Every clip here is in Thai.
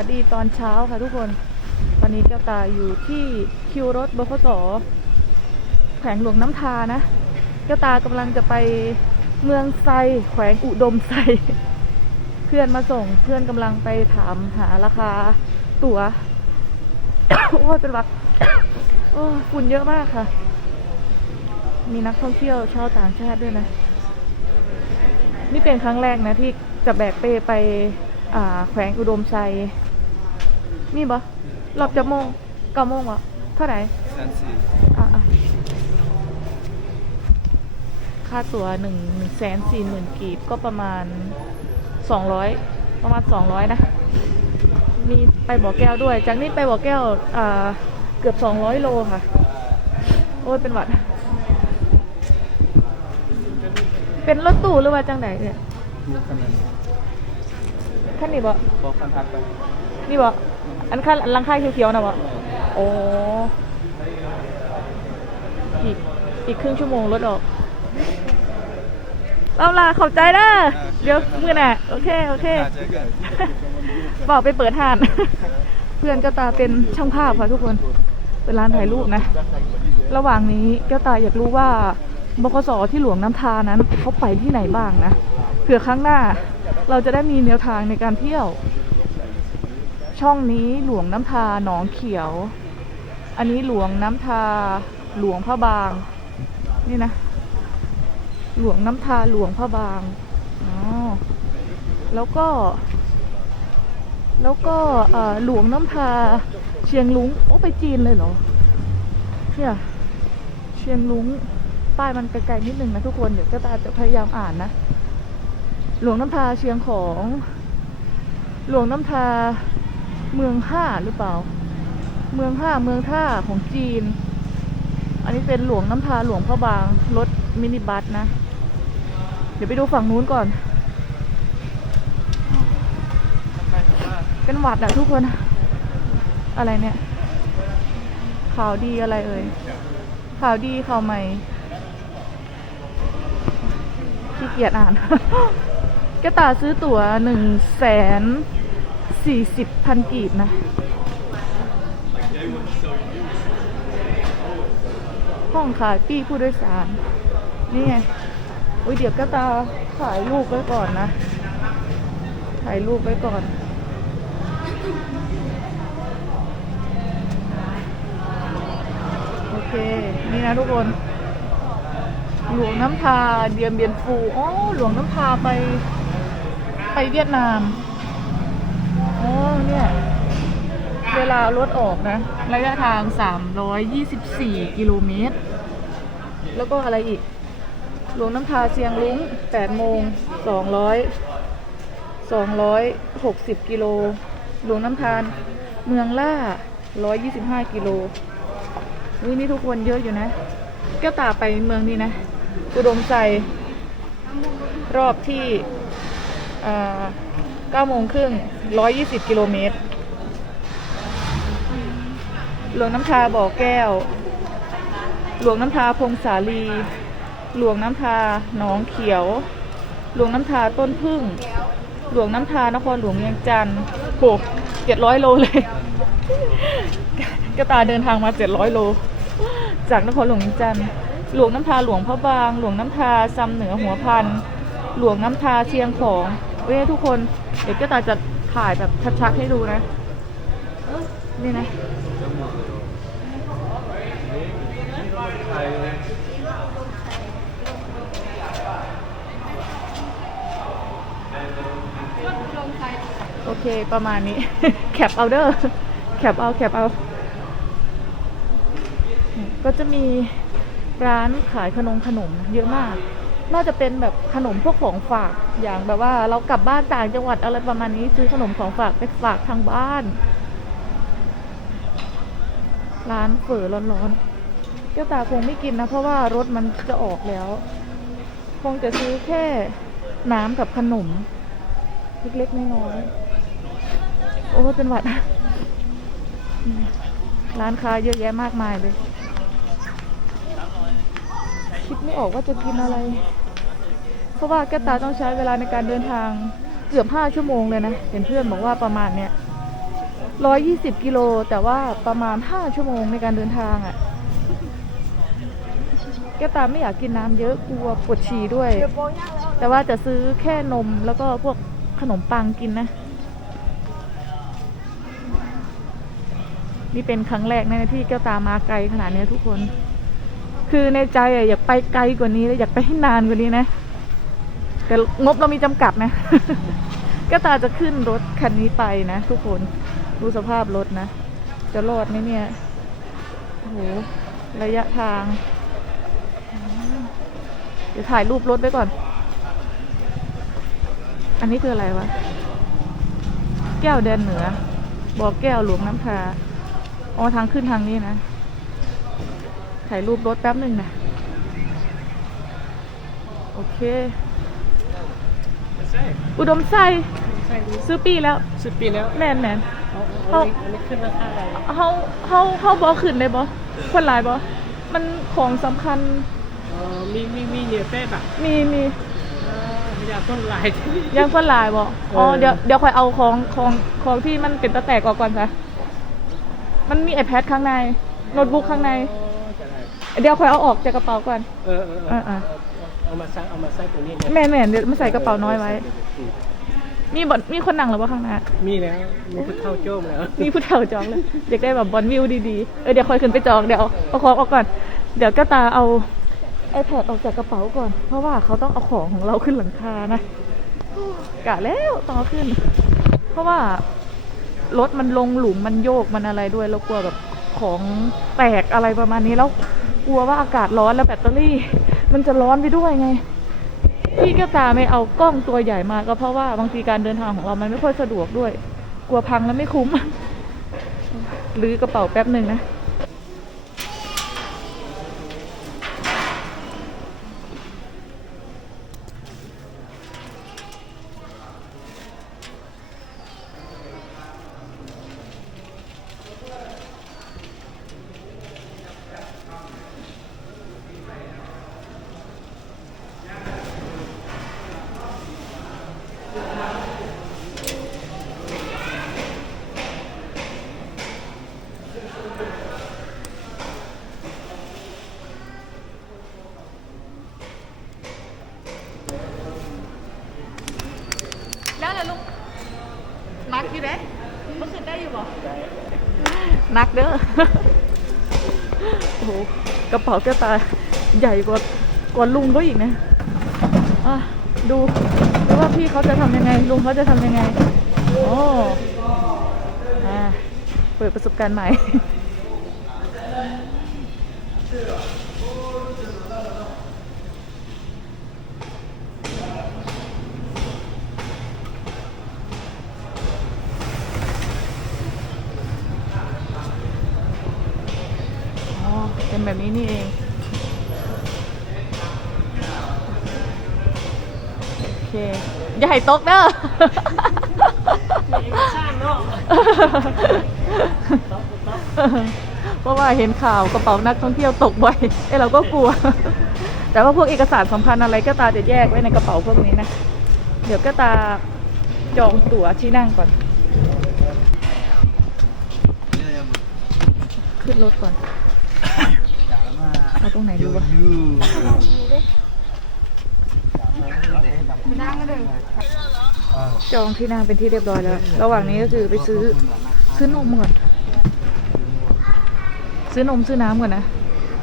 วัสดีตอนเช้าค่ะทุกคนตอนนี้แก้วตาอยู่ที่คิวรถบขสแขวงหลวงน้ำทานะแก้วตากำลังจะไปเมืองไซแขวงอุดมไซเพื่อนมาส่งเพื่อนกำลังไปถามหาราคาตั๋วโอ้ยเป็นวัดโอ้ฝุ่นเยอะมากค่ะ มีนักท่องเที่ยวชาวต่างชาติด้วยนะ นี่เป็นครั้งแรกนะที่จะแบกเป้ไปแขวงอุดมไซ มีบ่รอบจะโมงเก้าโมงวะเท่าไหร่แสนสี่อะอะค่าตั๋วหนึ่งหนึ่งแสนสี่หมื่นกีบก็ประมาณสองร้อยประมาณสองร้อยนะ มีไปบ่อแก้วด้วย จากนี้ไปบ่อแก้วอ่าเกือบสองร้อยโลค่ะ โอ้ยเป็นหวัด เป็นรถตู้หรือว่าจังไหนเนี่ยลูกคันนั้นท่านนี่บ่บอกคันทักไป นี่บ่ อันข้างอันหลังค่ายเขียวๆนะบ่โอ้อีกอีกครึ่งชั่วโมงรถออกเอาล่ะขอบใจนะเดี๋ยวมือน่ะ โอเค โอเคเจอกันบอกไปเปิดห้าน เพื่อนก็ตาเป็นช่างภาพค่ะทุกคน เป็นร้านถ่ายรูปนะ ระหว่างนี้แก้วตาอยากรู้ว่าบกสที่หลวงน้ำทานั้นเขาไปที่ไหนบ้างนะ เผื่อครั้งหน้าเราจะได้มีแนวทางในการเที่ยว ช่องนี้หลวงน้ำทาหนองเขียว อันนี้หลวงน้ำทาหลวงพระบาง นี่นะ หลวงน้ำทาหลวงพระบางอ๋อแล้วก็ แล้วก็เออหลวงน้ำทาเชียงลุงโอ้ไปจีนเลยเหรอเนี่ยเชียงลุงป้ายมันไกลๆนิดนึงนะทุกคนเดี๋ยวก็ตาจะพยายามอ่านนะ หลวงน้ำทาเชียงของ หลวงน้ำทา เมืองห้าหรือเปล่า เมืองห้าเมืองท่าของจีน อันนี้เป็นหลวงน้ำทาหลวงพระบางรถมินิบัสนะ เดี๋ยวไปดูฝั่งนู้นก่อน เป็นหวัดอะทุกคน อะไรเนี่ย ข่าวดีอะไรเอ่ย ข่าวดีข่าวใหม่ขี้เกียจอ่านแกตาซื้อตั๋วหนึ่งแสน สี่สิบพันกีบนะห้องขายปี้ผู้โดยสาร นี่ไงอุ้ยเดี๋ยวก็ตาถ่ายรูปไว้ก่อนนะ ถ่ายรูปไว้ก่อนโอเค นี่นะทุกคน หลวงน้ำทาเดียมเบียนฟูอ๋อหลวงน้ำทาไปไปเวียดนาม เนี่ย เวลารถออกนะ ระยะทาง 324 กิโลเมตร แล้วก็อะไรอีก หลวงน้ำทาเชียงรุ้ง8โมง 200 260 กิโล หลวงน้ำทานเมืองล่า 125 กิโลวินี่ทุกคนเยอะอยู่นะ แก้วตาไปเมืองนี้นะ อุดมใจรอบที่อ่า 9โมงครึ่ง120 กิโลเมตร หลวงน้ำทาบ่อแก้ว หลวงน้ำทาพงสาลี หลวงน้ำทาหนองเขียว หลวงน้ำทาต้นพึ่ง หลวงน้ำทานครหลวงเวียงจันทร์โหเจ็ดร้อยโลเลย กระตาเดินทางมาเจ็ดร้อยโล จากนครหลวงเวียงจันทร์หลวงน้ำทาหลวงพระบาง หลวงน้ำทาซำเหนือหัวพัน หลวงน้ำทาเชียงของ เว้ยทุกคน เดี๋ยวกระตาจะถ่ายแบบชัดๆให้ดูนะ นี่นะโอเค ประมาณนี้ แคปเอาเดอร์ แคปเอา แคปเอา ก็จะมีร้านขายขนมขนมเยอะมาก น่าจะเป็นแบบขนมพวกของฝากอย่างแบบว่า เรากลับบ้านต่างจังหวัดอะไรประมาณนี้ซื้อขนมของฝากไปฝากทางบ้าน ร้านเฝอร้อนๆแก้วตาคงไม่กินนะ เพราะว่ารถมันจะออกแล้ว คงจะซื้อแค่น้ำกับขนม เล็กๆน้อยๆโอ้ยเป็นหวัดร้านค้าเยอะแยะมากมายเลยคิดไม่ออกว่าจะกินอะไร เพราะว่าแก้วตาต้องใช้เวลาในการเดินทางเกือบห้าชั่วโมงเลยนะ เห็นเพื่อนบอกว่าประมาณเนี้ยร้อยยี่สิบกิโล แต่ว่าประมาณห้าชั่วโมงในการเดินทางอะ่ะ แก้วตาไม่อยากกินน้ำเยอะกลัวปวดฉี่ด้วย แต่ว่าจะซื้อแค่นมแล้วก็พวกขนมปังกินนะ นี่เป็นครั้งแรกนะที่แก้วตามาไกลขนาดนี้ทุกคน คือในใจอะอยากไปไกลกว่านี้ อยากไปให้นานกว่านี้นะ แต่งบเรามีจำกัดนะแก้วตาจะขึ้นรถคันนี้ไปนะ ทุกคนดูสภาพรถนะ จะรอดไหมเนี่ยโอ้โหระยะทาง เดี๋ยวถ่ายรูปรถไว้ก่อน อันนี้คืออะไรวะ แก้วแดนเหนือบอกแก้วหลวงน้ำคาอ๋อทางขึ้นทางนี้นะ ถ่ายรูปรถแป๊บหนึ่งนะ โอเค อุดมไส้ใช่ซื้อปีแล้วสิบปีแล้วแม่นแม่นเอาเอาอันนี้ขึ้นราคาอะไรเฮาเฮาเฮาบอขึ้นได้บอคนหลายบอมันของสำคัญเออมีมีมีเนี่ยแป้แบบมีมีอยากต้นลายที่ยังคนหลายบออ๋อเออเดี๋ยวเดี๋ยวคอยเอาของของของที่มันเป็นตะแตกออกก่อนค่ะมันมี iPad ข้างในโน้ตบุ๊กข้างในอ๋อจะได้เดี๋ยวคอยเอาออกจากกระเป๋าก่อนเออเออเออ เออเอามาใส่เอามาใส่ตรงนี้เนี่ยแม่นแม่นเดี๋ยวมาใส่กระเป๋าน้อยไว้มีบอมีคนนั่งหรือว่าข้างหน้า มีแล้วมีผู้เฒ่าโจ้มแล้วมีผู้เฒ่าจองเลยอยากได้แบบบอลวิวดีๆ เออเดี๋ยวคอยขึ้นไปจองเดี๋ยวเอาของออกก่อน เดี๋ยวก็ตาเอา iPad ออกจากกระเป๋าก่อน เพราะว่าเขาต้องเอาของของเราขึ้นหลังคานะกะแล้วต้องเอาขึ้น เพราะว่ารถมันลงหลุมมันโยกมันอะไรด้วยแล้วกลัวแบบของแตกอะไรประมาณนี้แล้วกลัวว่าอากาศร้อนแล้วแบตเตอรี่ มันจะร้อนไปด้วยไงพี่ก็ตาไม่เอากล้องตัวใหญ่มาก็เพราะว่าบางทีการเดินทางของเรามันไม่ค่อยสะดวกด้วย กลัวพังแล้วไม่คุ้มหรือกระเป๋าแป๊บหนึ่งนะ แล้วล่ะลูกนักอยู่เด้เมื่อคืนได้อยู่บ่ นักเด้อโอ้โหกระเป๋าแก้วตาใหญ่กว่ากว่าลุงก็อีกนะอะดูดูว่าพี่เขาจะทำยังไง ลุงเขาจะทำยังไง โอ้อ่าเปิดประสบการณ์ใหม่ อ๋อ เป็นแบบนี้นี่เอง โอเค อย่า ให้ตกเด้อสร้างเนาะเพราะว่าเห็นข่าวกระเป๋านักท่องเที่ยวตกบ่อยเอ้เราก็กลัว แต่ว่าพวกเอกสารสำคัญอะไรก็ตาจะแยกไว้ในกระเป๋าพวกนี้นะ เดี๋ยวก็ตาจองตั๋วที่นั่งก่อน ขึ้นรถก่อน เอาตรงไหนดีวะ จองที่นั่งเป็นที่เรียบร้อยแล้ว ระหว่างนี้ก็คือไปซื้อซื้อนมก่อน ซื้อนมซื้อน้ำก่อนนะ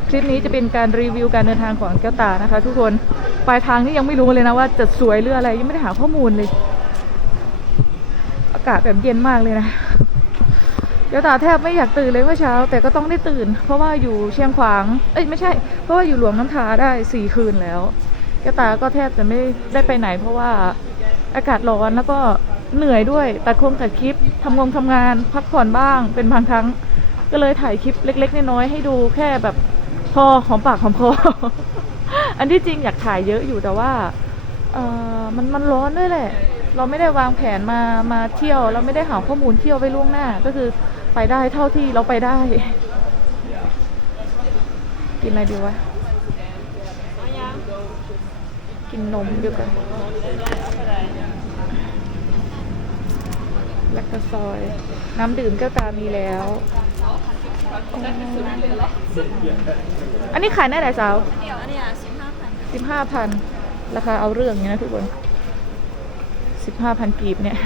คลิปนี้จะเป็นการรีวิวการเดินทางของแก้วตานะคะ ทุกคน ปลายทางนี่ยังไม่รู้เลยนะว่าจะสวยหรืออะไรยังไม่ได้หาข้อมูลเลย อากาศแบบเย็นมากเลยนะแก้วตาแทบไม่อยากตื่นเลยเมื่อเช้า แต่ก็ต้องได้ตื่น เพราะว่าอยู่เชียงขวาง เอ้ยไม่ใช่ เพราะว่าอยู่หลวงน้ำทาได้สี่คืนแล้ว แก้วตาก็แทบจะไม่ได้ไปไหน เพราะว่าอากาศร้อนแล้วก็เหนื่อยด้วยตัดโครงตัดคลิปทำงงทำงาน พักผ่อนบ้างเป็นบางครั้ง ก็เลยถ่ายคลิปเล็ก ๆ น้อยๆให้ดูแค่แบบพอหอมปากหอมคออันที่จริงอยากถ่ายเยอะอยู่แต่ว่าเออมันมันร้อนด้วยแหละ เราไม่ได้วางแผนมามาเที่ยว เราไม่ได้หาข้อมูลเที่ยวไว้ล่วงหน้า ก็คือไปได้เท่าที่เราไปได้ กินอะไรดีวะ กินนมดีกว่าแลคตาซอย น้ำดื่มแก้วตามีแล้วอ๋ออันนี้ขายได้ไหนสาวเดี๋ยวอันเนี้ยสิบห้าพันสิบห้าพันราคาเอาเรื่องอย่างนี้นะทุกคนสิบห้าพันกีบเนี่ย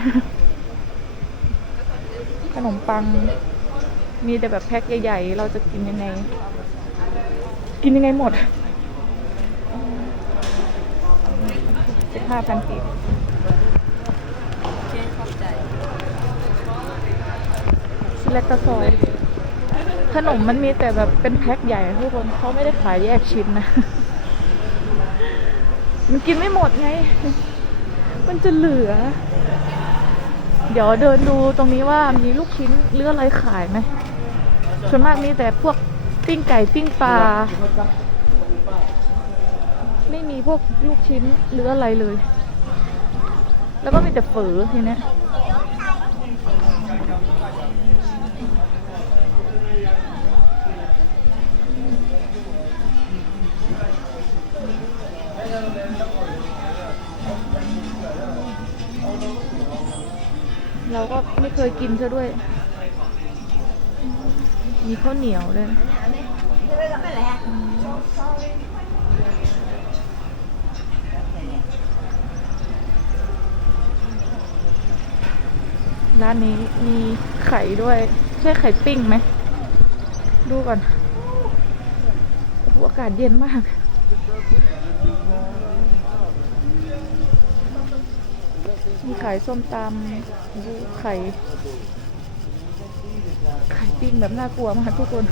ขนมปัง มีแต่แบบแพ็คใหญ่ ๆ เราจะกินยังไง กินยังไงหมด ห้าพันกีบโอเคขอบใจชิเลตตาซอยขนมมันมีแต่แบบเป็นแพ็คใหญ่ทุกคนเขาไม่ได้ขายแยกชิ้นนะ มันกินไม่หมดไง มันจะเหลือ เดี๋ยวเดินดูตรงนี้ว่ามีลูกชิ้นหรืออะไรขายไหมส่วนมากมีแต่พวกปิ้งไก่ปิ้งปลา ไม่มีพวกลูกชิ้นหรืออะไรเลย แล้วก็มีแต่เฝอทีเนี้ยเราก็ไม่เคยกินซะด้วย มีข้าวเหนียวเลย ร้านนี้มีไข่ด้วย ใช่ไข่ปิ้งไหม ดูก่อนโอ้โหอากาศเย็นมาก มีขายส้มตำโอ้โหไข่ ไข่ปิ้งแบบน่ากลัวมากทุกคน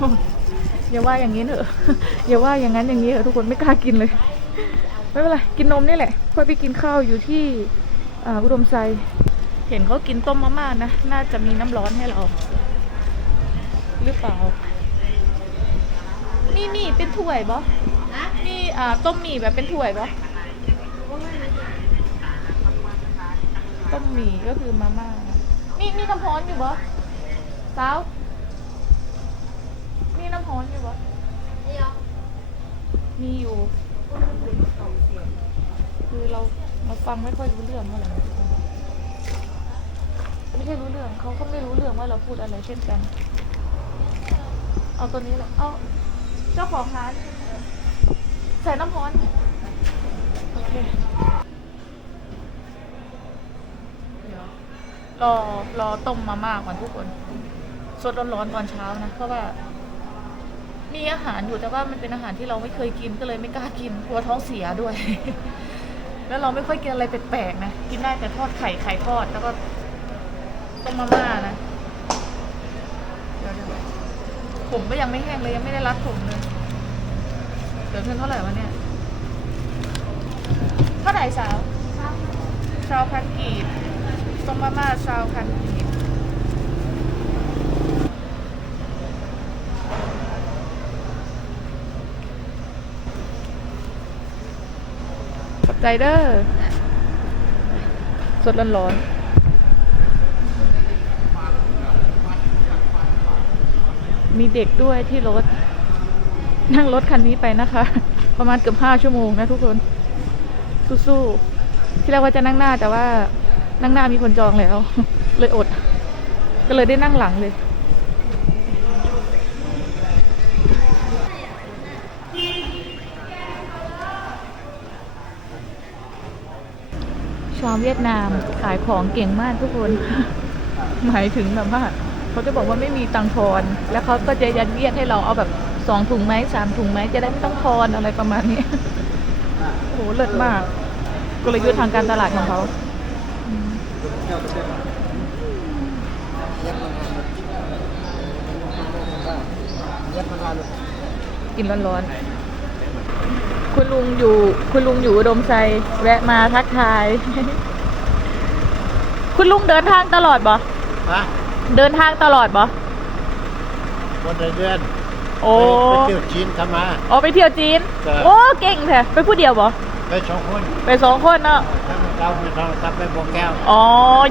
อ อย่าว่าอย่างนี้เถอะอย่าว่าอย่างนั้นอย่างนี้เถอะทุกคนไม่กล้ากินเลยไม่เป็นไรกินนมนี่แหละค่อไปกินข้าวอยู่ที่อ่าอุดมไซเห็นเขากินต้มมาม่านะ น่าจะมีน้ำร้อนให้เรา หรือเปล่า นี่นี่เป็นถ้วยบอนี่อ่าต้มหมี่แบบเป็นถ้วยบอต้มหมี่ก็คือมาม่า นี่นี่น้ำร้อนอยู่บอสาว นี่น้ำร้อนอยู่บอมีอยู่ คือเราเราฟังไม่ค่อยรู้เรื่องเท่าไหร่นะไม่ใช่รู้เรื่องเขาก็ไม่รู้เรื่องว่าเราพูดอะไรเช่นกัน เอาตัวนี้แหละเอาเจ้าของร้านใส่น้ำร้อนโอเคเดี๋ยวรอรอต้มมาม่าก่อนทุกคน สดร้อนๆตอนเช้านะ เพราะว่า มีอาหารอยู่แต่ว่ามันเป็นอาหารที่เราไม่เคยกินก็เลยไม่กล้ากินกลัวท้องเสียด้วย แล้วเราไม่ค่อยกินอะไรแปลกๆนะกินได้แต่ทอดไข่ไข่ทอดแล้วก็ต้มมาม่านะเดี๋ยวเดี๋ยวผมก็ยังไม่แห้งเลยยังไม่ได้รัดผมเลยเดี๋ยวเงินเท่าไหร่วะเนี่ยเท่าไหร่สาวชาวพันกีบต้มมาม่าชาวพันกีบขอบ ใจเด้อสดร้อนๆมีเด็กด้วยที่รถ นั่งรถคันนี้ไปนะคะ ประมาณเกือบห้าชั่วโมงนะทุกคน สู้ๆที่แรกว่าจะนั่งหน้าแต่ว่านั่งหน้ามีคนจองแล้ว เลยอด ก็เลยได้นั่งหลังเลย ชา วเวียดนามขายของเก่งมากทุกคน หมายถึงแบบว่าเขาจะบอกว่าไม่มีตังค์ทอน แล้วเขาก็จะยัดเยียดให้เราเอาแบบสองถุงไหมสามถุงไหมจะได้ไม่ต้องทอนอะไรประมาณนี้โอ้โหเลิศมากกลยุทธ์ทางการตลาดของเขากินร้อนๆ คุณลุงอยู่ คุณลุงอยู่อุดมไซแวะมาทักทาย คุณลุงเดินทางตลอดบ่ฮะเดินทางตลอดบ่วันเดือนโอ้ไปเที่ยวจีนเข้ามาอ๋อไปเที่ยวจีนใช่โอ้เก่งแท้ไปผู้เดียวบ่ไปสองคนไปสองคนเนาะถ้าเราไปทางตับไปบวงแก้วอ๋อ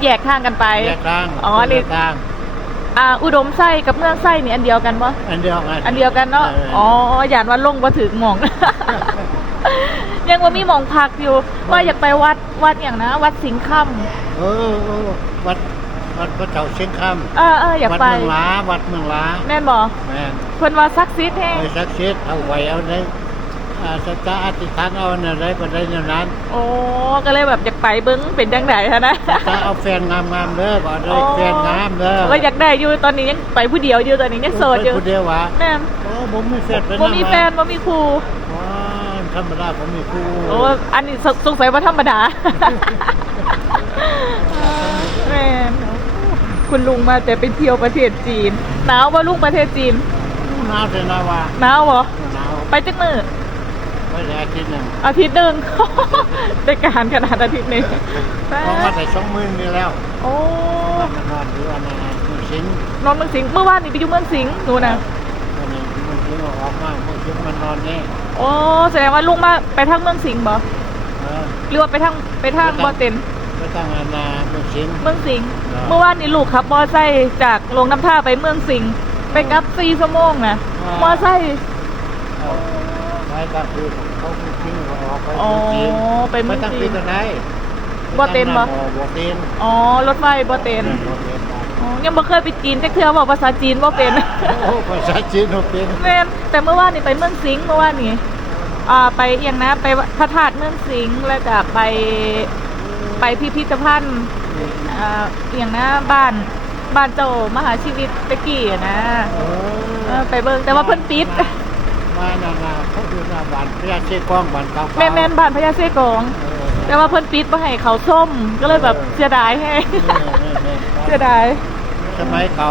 แยกทางกันไปแยกทางอ๋อนี่แยกทางอ่าอุดมไส้กับเมืองไส้นี่อันเดียวกันบ่อันเดียวกันอันเดียวกันเนาะเอ๋อหยานว่าลงบ่ถึงหมอง ยังว่ามีหมองพักอยู่ ว่าอยากไปวัดวัดอย่างนะ วัดสิงห์ค่เออเออวัดวัดพระเจ้าเชียงคำเออเออำอยากวัดไปเมืองล้าวัดเมืองล้าแม่นบอแม่นเพิ่นว่าซักซิดแห้งไปสักชิดเอาไว้เอาในอ่าสัจจะอธิษฐานเอาในไรก็ได้ในนั้นโอ้ก็เลยแบบอยากไปเบิ้งเป็นจังไดฮะนะ ถ้าเอาแฟนงามๆเด้อบ่ได้แฟนงามเด้อว่าอยากได้อยู่ตอนนี้ยังไปผู้เดียวอยู่ตอนนี้ยังโสดอยู่ไปผู้เดียววะแม่นโอ้ผมมีแฟนเป็นบ่มีแฟนบ่มีครูอ๋อ ธรรมดาผมมีครูโอ้อันนี้สสงสัยว่าธรรมดา แม่นคุณลุงมาแต่ไปเที่ยวประเทศจีน หนาวว่าลุงประเทศจีน หนาวแต่หนาวว่าหนาวเหรอ หนาวไปจักมือไปได้อาทิตย์หนึ่งอาทิตย์หนึ่ง ได้การขนาดอาทิตย์หนึ่งเพราะว่าได้สองหมื่นนี่แล้วโอ้มานอนอยู่อันนั้นนะเมืองสิงห์นอนเมืองสิงห์เมื่อวานนี้ไปอยู่เมืองสิงห์หนูนะวัน นี้เมืออกมาเมืองสิงห์มานนอนนี่โอ้แสดงว่าลุงมาไปทางเมืองสิงห์บ่เออหรือว่าไปทางไปทางบ่อเต็นไปตั้งอาณาเมืองสิงห์เมืองสิงห์ครับ เมื่อวานนี้ลูกขับมอไซค์จากโรงน้ำท่าไปเมืองสิงห์ไปกลับสี่ชั่วโมงนะมอไซค์เอาไปก็คือเขาเมืองสิงห์ออกไปอ๋อเมืองสิงห์ไปเมืองตั้งสิปีงห์กันไหนบ่เต็นบ่บ่เต็นอ๋อรถไฟบ่เต็น บ่เต็นบ่อ๋อ ยังบ่เคยไปจีนจักเทื่อบอกภาษาจีนบ่เป็นโอ้ภาษาจีนบ่เป็นแม่นแต่เมื่อวานนี่ไปเมืองสิงห์เมื่อวานนี้อ่าไปเอียงนะไปพระธาตุเมืองสิงห์แล้วก็ไปไปพิพิธภัณฑ์อ่าเอียงนะบ้านบ้านเจ้ามหาชีวิตตะกี้อะนะโอ้เออไปเบิ่งแต่ว่าเพิ่นปิดมานานาเขาคือหน้าบ้านพระยาเชกองบ้านเก่าๆแม่นแม่นบ้านพญาเสกองเออแต่ว่าเพิ่นปิดบ่ให้เขาส้มก็เลยแบบเสียดายแฮงเสียดาย สมัยเก่า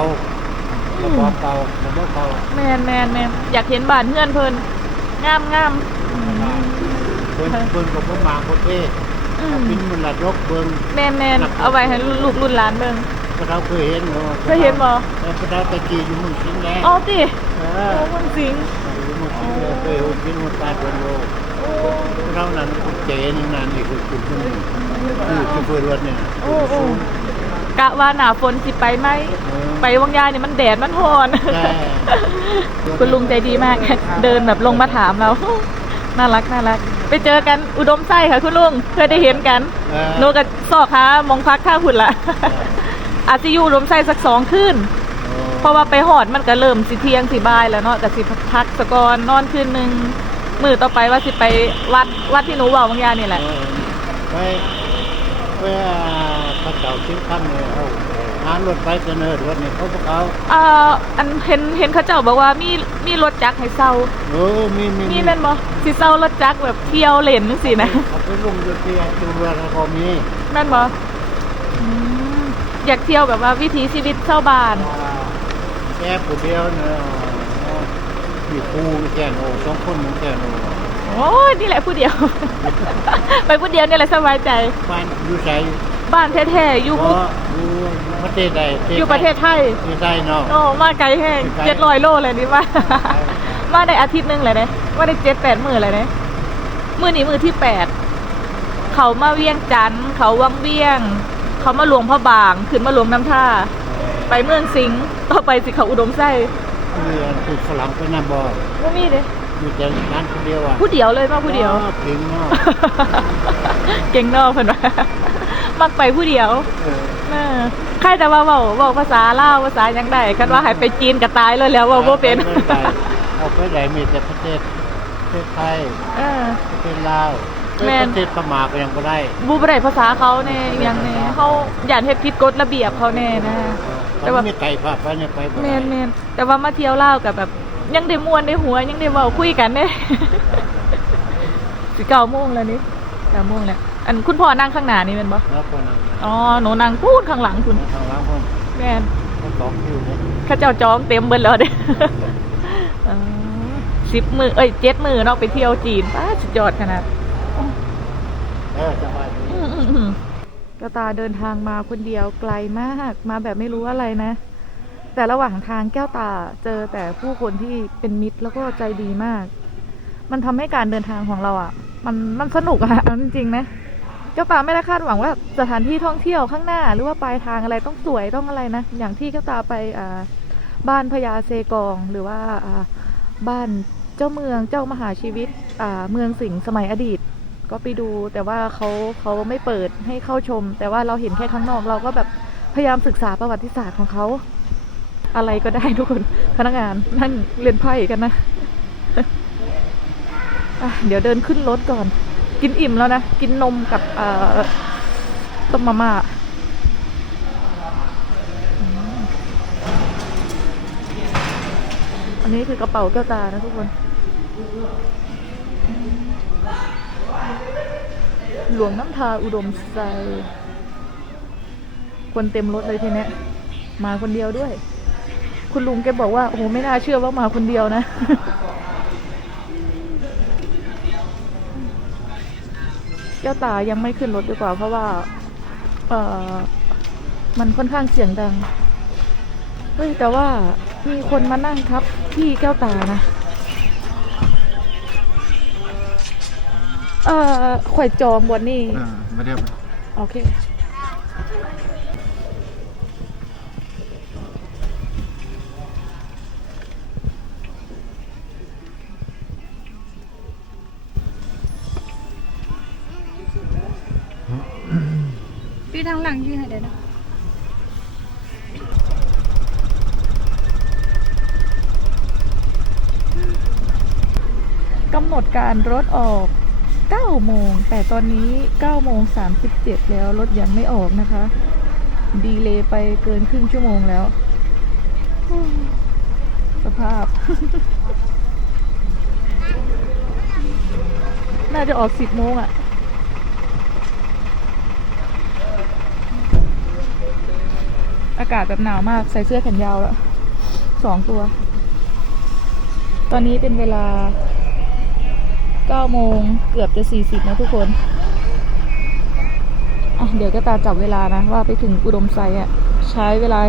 ระบอบเก่าระบอบเก่าแม่นแม่นแม่นอยากเห็นบ้านเฮือนเพิ่นงามงามอืมเพิ่นเพิ่นก็บ่มาโคเทศอืมปินมันละยกเบิ่งแม่นแม่นเอาไว้ให้ลูกรุ่นหลานเบิ่งพวกเราเคยเห็นเนาะเคยเห็นบ่เออพวกเราตะกี้อยู่เมืองสิงห์แล้อ๋อติเอโอ้อเมืองสิงห์อยู่เมืองสิงห์แล้วเคยเห็นกินมันตายเป็นโลพวกเรานั้นเจนี่นั่นนี่คือคุณคุณคือคือเปิดรถเนี่ย โอ้โอ้ กะว่าหน้าฝนสิไปไหมเออไปวังยานี่มันแดดมันร้อนใช่คุณลุงใจดีมาก เดินแบบลงมาถามเรา น่ารักน่ารัก ไปเจอกันอุดมไส้ค่ะคุณลุงเคยได้เห็นกันเออโนกับซอกค้ามองพักข้างหุ่นละอาจจะอยู่อุดมไส้สักสองคืนเพราะว่าไปหอดมันก็เริ่มสิเที่ยงสิบ่ายแล้วเนาะกับสิพักสะกอนนอนคืนหนึ่งมือต่อไปว่าสิไปวัดวัดที่หนูบอกบางยานี่แหละ ไปไปพระเจ้าชิ้นคำเนี่ยเอาหารถไปเสนอรถเนี่ยเขาบอกเอาเอ่ออันเห็นเห็นเขาเจ้าบอกว่ามีมีรถจักรให้เซาเออมีมีมีแม่นบ่สิเซารถจักรแบบเที่ยวเล่นจังซี่นะเขาไปลงอยู่ที่ตัวเรือแล้วก็มีแม่นบ่อืมอยากเที่ยวแบบว่าวิถีชีวิตชาวบ้านแค่ผู้เดียวเนี่ยมีครูมีแก่นโอสองคนมีแก่นโอ โอ้ยนี่แหละผู้เดียว ไปผู้เดียวนี่แหละสบายใจ บ้านอยู่ใส่บ้านแท้ๆอยู่เพราะอยู่ประเทศใดอยู่ประเทศไทยประเทศไทยเนาะ โอ้มาไกลแห้งไกล เจ็ดร้อยโลเลยนี่ว่า มาได้อาทิตย์หนึงเลยเนี่ยมาได้เจ็ดแปดมือเลยเนี่ยมือนี้มือที่แปดเขามาเวียงจันทน์เขาวังเวียง เขามาหลวงพระบาง ขึ้นมาหลวงน้ำท่า ไปเมืองสิงห์ต่อไปสิเขาอุดมไส้เรือคือฝรั่งไปนำบ่ว่ามีเด้ อยู่แต่ร้านคนเดียวอะผู้เดียวเลยมาผู้เดียว อ๋อเก่งเนาะเก่งเนอกเพิ่นว่ามักไปผู้เดียวเออเออใครแต่ว่าเว้าเว้าภาษาลาวภาษาหยังได้คันว่าให้ไปจีนก็ตายเลยแล้วเว่าบ่เป็น อาไปไหเอาไปไหนมีแต่ประเทศประเทศไทยเออ ประเทศลาวแม่น ประเทศพม่าก็ยังบ่ได้บูบ่ได้ภาษาเขาแน่อหยังแน่เขาย่านเฮ็ดผิดกฎระเบียบเขาแน่นะ แต่แต่ว่า ว่ามีไก่พาไปเนี่ยไปบ่แม่ได้นแม่นแต่ว่ามาเที่ยวลาวกับแบบ ยังได้ม่วนได้หัวยังได้เว้าคุยกันเด้สิเก้าโมงแล้วนี่เก้าโมงแล้วอันคุณพ่อนั่งข้างหน้านี่แม่นบ่แล้วคนนั้นอ๋อหนูนั่งพูดข้างหลังคุณทางหลังคนแม่นเขาสองคิวเนี่ยเข้าเจ้าจองเต็มเบิดแล้วเด้อ๋อสิบมือเอ้ยเจ็ดมือเนาะไปเที่ยวจีนป้าสุดยอดขนาดเออสบายดีอืมอืมอืมก็ตาเดินทางมาคนเดียวไกลมากมาแบบไม่รู้อะไรนะ แต่ระหว่างทางแก้วตาเจอแต่ผู้คนที่เป็นมิตรแล้วก็ใจดีมาก มันทำให้การเดินทางของเราอะ่ะ มันมันสนุกอะเอาจริงๆนะแก้วตาไม่ได้คาดหวังว่าสถานที่ท่องเที่ยวข้างหน้า หรือว่าปลายทางอะไรต้องสวยต้องอะไรนะอย่างที่แก้วตาไปอ่าบ้านพญาเซกองหรือว่าอ่าบ้านเจ้าเมืองเจ้ามหาชีวิตอ่าเมืองสิงห์สมัยอดีต ก็ไปดูแต่ว่าเขาเขาไม่เปิดให้เข้าชม แต่ว่าเราเห็นแค่ข้างนอกเราก็แบบพยายามศึกษาประวัติศาสตร์ของเขา อะไรก็ได้ทุกคนพนักงานนั่งเรียนไพ่กันนะะเดี๋ยวเดินขึ้นรถก่อน กินอิ่มแล้วนะ กินนมกับต้มมาม่าอันนี้คือกระเป๋าแก้วตานะทุกคน หลวงน้ำทาอุดมไซคนเต็มรถเลยทีเนี้ยมาคนเดียวด้วย คุณลุงแกบอกว่าโอ้โหไม่น่าเชื่อว่ามาคนเดียวนะแก้วตายังไม่ขึ้นรถดีกว่า เพราะว่า เอ่อมันค่อนข้างเสียงดัง เฮ้ยแต่ว่ามีคนมานั่งทับที่แก้วตานะ เอ่อข่อยจอมบนนี่อ่าไม่ได้ โอเคำหนดการรถออก9โมง แต่ตอนนี้9โมง37 แล้วรถยังไม่ออกนะคะ ดีเลย์ไปเกินครึ่งชั่วโมงแล้ว สภาพ น่าจะออก 10 โมงอะอากาศแบบหนาวมากใส่เสื้อแขนยาวแล้วสองตัว ตอนนี้เป็นเวลา 9โมงเกือบจะ 40 นะทุกคน อะ เดี๋ยวก็ตาจับเวลานะ ว่าไปถึงอุดมไซอะ ใช้เวลา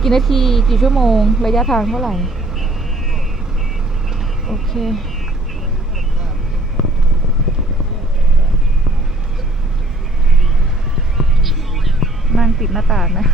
กี่นาที กี่ชั่วโมง ระยะทางเท่าไหร่ โอเค นั่งติดหน้าต่างนะ